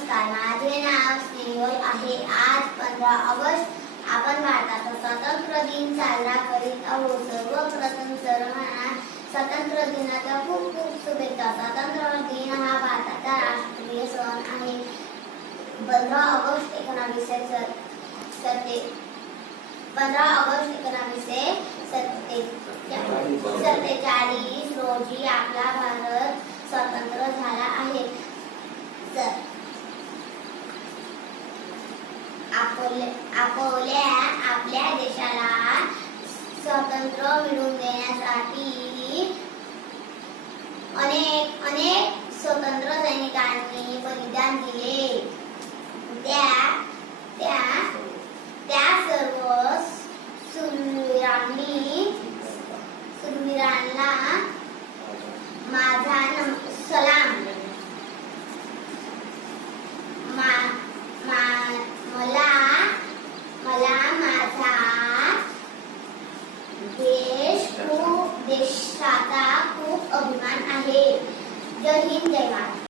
नमस्कार, माझे नाव स्नेहल आहे. आज 15 ऑगस्ट आपण भारताचा स्वातंत्र्य दिन साजरा करीत आहोत. सर्वप्रथम सर्वांना स्वातंत्र्य दिनाच्या खूप खूप शुभेच्छा. स्वातंत्र्य दिन हा भारताचा राष्ट्रीय सण आहे. 15 ऑगस्ट 1947 रोजी आपला भारत स्वतंत्र झाला आहे. आपल्या देशाला स्वातंत्र्य मिळवून देण्यासाठी अनेक स्वतंत्र सैनिकांनी बलिदान दिले. त्या सर्व शूरवीरांना माझा सलाम. मला माझा देशाचा खूप अभिमान आहे. जय हिंद, जय भारत.